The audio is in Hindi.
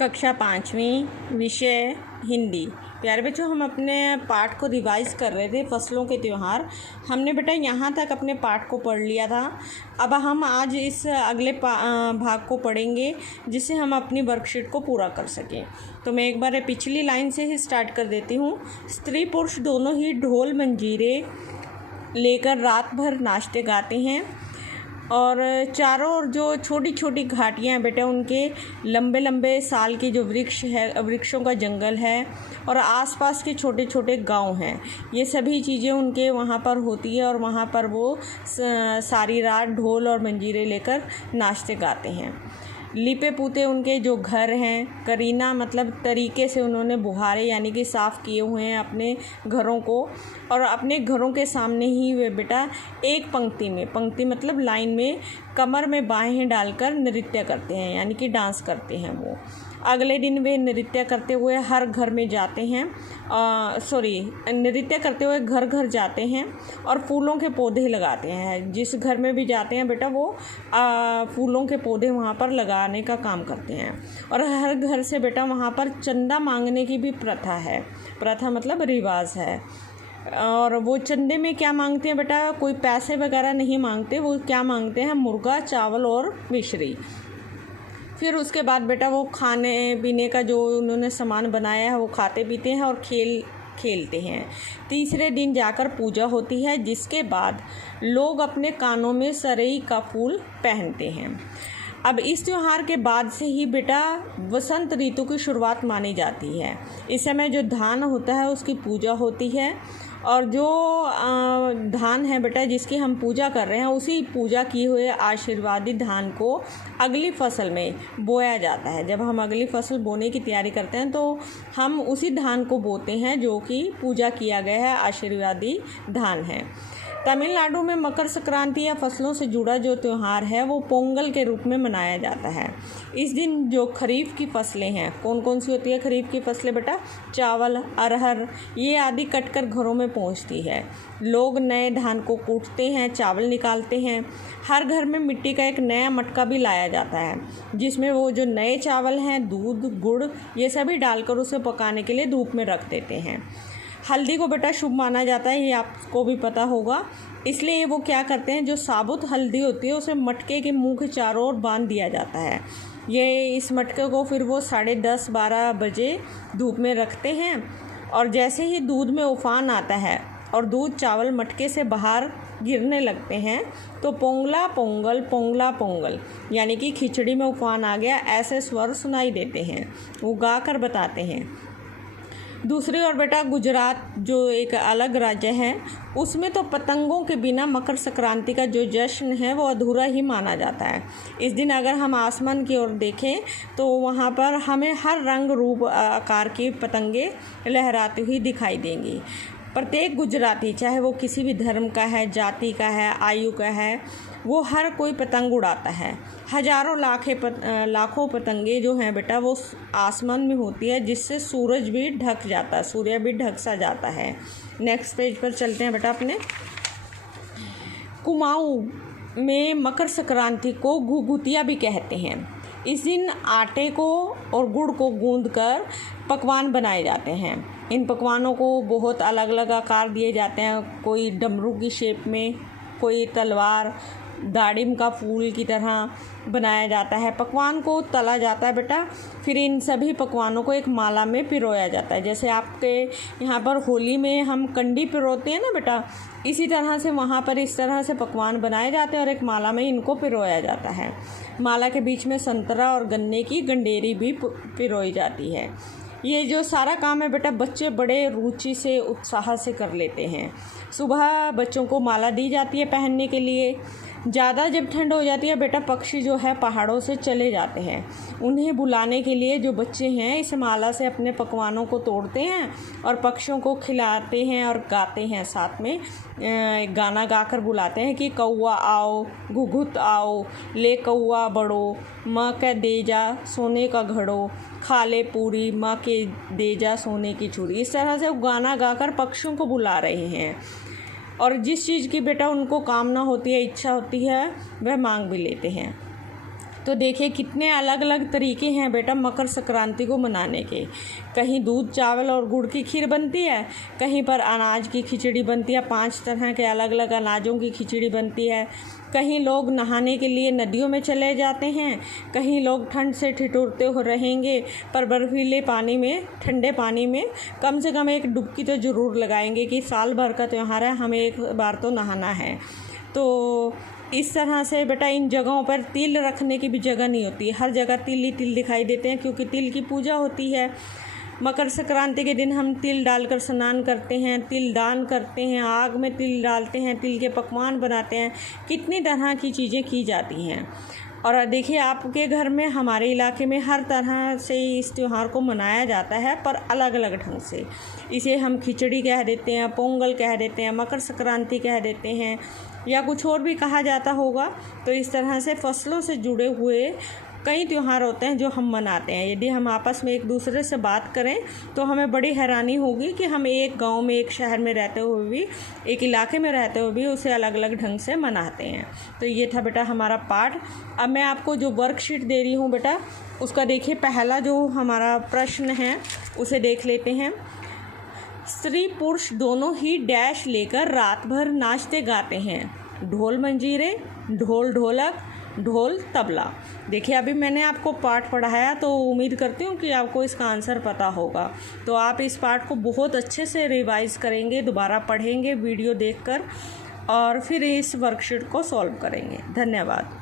कक्षा 5वीं, विषय हिंदी। प्यारे बच्चों, हम अपने पाठ को रिवाइज़ कर रहे थे, फसलों के त्यौहार। हमने बेटा यहाँ तक अपने पाठ को पढ़ लिया था। अब हम आज इस अगले भाग को पढ़ेंगे जिससे हम अपनी वर्कशीट को पूरा कर सकें। तो मैं एक बार पिछली लाइन से ही स्टार्ट कर देती हूँ। स्त्री पुरुष दोनों ही ढोल मंजीरे लेकर रात भर नाचते गाते हैं और चारों ओर जो छोटी छोटी घाटियाँ हैं बेटा, उनके लंबे लंबे साल के जो वृक्ष है, वृक्षों का जंगल है और आसपास के छोटे छोटे गांव हैं। ये सभी चीज़ें उनके वहाँ पर होती है और वहाँ पर वो सारी रात ढोल और मंजीरे लेकर नाचते गाते हैं। लिपे पूते उनके जो घर हैं, करीना मतलब तरीके से उन्होंने बुहारे यानी कि साफ़ किए हुए हैं अपने घरों को। और अपने घरों के सामने ही वे बेटा एक पंक्ति में, पंक्ति मतलब लाइन में, कमर में बाहें डालकर नृत्य करते हैं यानी कि डांस करते हैं वो। अगले दिन वे नृत्य करते हुए हर घर में जाते हैं, नृत्य करते हुए घर घर जाते हैं और फूलों के पौधे लगाते हैं। जिस घर में भी जाते हैं बेटा वो फूलों के पौधे वहाँ पर लगाने का काम करते हैं। और हर घर से बेटा वहाँ पर चंदा मांगने की भी प्रथा है। प्रथा मतलब रिवाज है। और वो चंदे में क्या मांगते हैं बेटा, कोई पैसे वगैरह नहीं मांगते। वो क्या मांगते हैं, मुर्गा, चावल और मिश्री। फिर उसके बाद बेटा वो खाने पीने का जो उन्होंने सामान बनाया है वो खाते पीते हैं और खेलते हैं। तीसरे दिन जाकर पूजा होती है, जिसके बाद लोग अपने कानों में सरई का फूल पहनते हैं। अब इस त्यौहार के बाद से ही बेटा वसंत ऋतु की शुरुआत मानी जाती है। इस समय जो धान होता है उसकी पूजा होती है और जो धान है बेटा जिसकी हम पूजा कर रहे हैं, उसी पूजा किए हुए आशीर्वादी धान को अगली फसल में बोया जाता है। जब हम अगली फसल बोने की तैयारी करते हैं तो हम उसी धान को बोते हैं जो कि पूजा किया गया है, आशीर्वादी धान है। तमिलनाडु में मकर संक्रांति या फसलों से जुड़ा जो त्यौहार है वो पोंगल के रूप में मनाया जाता है। इस दिन जो खरीफ की फसलें हैं, कौन कौन सी होती है खरीफ की फसलें बेटा, चावल, अरहर, ये आदि कटकर घरों में पहुंचती है। लोग नए धान को कूटते हैं, चावल निकालते हैं। हर घर में मिट्टी का एक नया मटका भी लाया जाता है जिसमें वो जो नए चावल हैं, दूध, गुड़, ये सभी डालकर उसे पकाने के लिए धूप में रख देते हैं। हल्दी को बेटा शुभ माना जाता है, ये आपको भी पता होगा। इसलिए वो क्या करते हैं, जो साबुत हल्दी होती है उसे मटके के मुंह के चारों ओर बांध दिया जाता है। इस मटके को फिर वो 10:30-12 बजे धूप में रखते हैं और जैसे ही दूध में उफान आता है और दूध चावल मटके से बाहर गिरने लगते हैं तो पोंगला पोंगल, पोंगला पोंगल यानी कि खिचड़ी में उफान आ गया, ऐसे स्वर सुनाई देते हैं। वो गा कर बताते हैं। दूसरी ओर बेटा गुजरात जो एक अलग राज्य है, उसमें तो पतंगों के बिना मकर संक्रांति का जो जश्न है वो अधूरा ही माना जाता है। इस दिन अगर हम आसमान की ओर देखें तो वहाँ पर हमें हर रंग रूप आकार की पतंगे लहराती हुई दिखाई देंगी। प्रत्येक गुजराती, चाहे वो किसी भी धर्म का है, जाति का है, आयु का है, वो हर कोई पतंग उड़ाता है। हजारों लाखों पतंगे जो हैं बेटा वो आसमान में होती है, जिससे सूरज भी ढक जाता है, सूर्य भी ढक सा जाता है। नेक्स्ट पेज पर चलते हैं बेटा अपने। कुमाऊं में मकर संक्रांति को घुघुतिया भी कहते हैं। इस दिन आटे को और गुड़ को गूंदकर पकवान बनाए जाते हैं। इन पकवानों को बहुत अलग अलग आकार दिए जाते हैं, कोई डमरू की शेप में, कोई तलवार, दाड़िम का फूल की तरह बनाया जाता है। पकवान को तला जाता है बेटा, फिर इन सभी पकवानों को एक माला में पिरोया जाता है। जैसे आपके यहाँ पर होली में हम कंडी पिरोते हैं ना बेटा, इसी तरह से वहाँ पर इस तरह से पकवान बनाए जाते हैं और एक माला में इनको पिरोया जाता है। माला के बीच में संतरा और गन्ने की गंडेरी भी पिरोई जाती है। ये जो सारा काम है बेटा बच्चे बड़े रुचि से, उत्साह से कर लेते हैं। सुबह बच्चों को माला दी जाती है पहनने के लिए। ज़्यादा जब ठंड हो जाती है बेटा, पक्षी जो है पहाड़ों से चले जाते हैं। उन्हें बुलाने के लिए जो बच्चे हैं इस माला से अपने पकवानों को तोड़ते हैं और पक्षियों को खिलाते हैं और गाते हैं। साथ में गाना गाकर बुलाते हैं कि कौआ आओ, घुघुत आओ, ले कौआ बड़ो, माँ के दे जा सोने का घड़ो, खा ले पूरी, माँ के दे जा सोने की चूड़ी। इस तरह से वो गाना गाकर पक्षियों को बुला रहे हैं और जिस चीज़ की बेटा उनको कामना होती है, इच्छा होती है, वह मांग भी लेते हैं। तो देखिए कितने अलग अलग तरीके हैं बेटा मकर संक्रांति को मनाने के। कहीं दूध चावल और गुड़ की खीर बनती है, कहीं पर अनाज की खिचड़ी बनती है, 5 तरह के अलग अलग अनाजों की खिचड़ी बनती है। कहीं लोग नहाने के लिए नदियों में चले जाते हैं, कहीं लोग ठंड से ठिठुरते हो रहेंगे पर बर्फीले पानी में, ठंडे पानी में कम से कम एक डुबकी तो ज़रूर लगाएंगे कि साल भर का त्यौहार है, हमें एक बार तो नहाना है। तो इस तरह से बेटा इन जगहों पर तिल रखने की भी जगह नहीं होती, हर जगह तिल ही तिल दिखाई देते हैं क्योंकि तिल की पूजा होती है। मकर संक्रांति के दिन हम तिल डालकर स्नान करते हैं, तिल दान करते हैं, आग में तिल डालते हैं, तिल के पकवान बनाते हैं, कितनी तरह की चीज़ें की जाती हैं। और देखिए आपके घर में, हमारे इलाके में हर तरह से इस त्यौहार को मनाया जाता है पर अलग अलग ढंग से। इसे हम खिचड़ी कह देते हैं, पोंगल कह देते हैं, मकर संक्रांति कह देते हैं या कुछ और भी कहा जाता होगा। तो इस तरह से फसलों से जुड़े हुए कई त्यौहार होते हैं जो हम मनाते हैं। यदि हम आपस में एक दूसरे से बात करें तो हमें बड़ी हैरानी होगी कि हम एक गांव में, एक शहर में रहते हुए भी, एक इलाके में रहते हुए भी उसे अलग अलग ढंग से मनाते हैं। तो ये था बेटा हमारा पाठ। अब मैं आपको जो वर्कशीट दे रही हूँ बेटा, उसका देखिए पहला जो हमारा प्रश्न है उसे देख लेते हैं। स्त्री पुरुष दोनों ही डैश लेकर रात भर नाचते गाते हैं, ढोल मंजीरे, ढोल ढोलक, ढोल तबला। देखिए अभी मैंने आपको पाठ पढ़ाया तो उम्मीद करती हूँ कि आपको इसका आंसर पता होगा। तो आप इस पाठ को बहुत अच्छे से रिवाइज़ करेंगे, दोबारा पढ़ेंगे वीडियो देखकर और फिर इस वर्कशीट को सॉल्व करेंगे। धन्यवाद।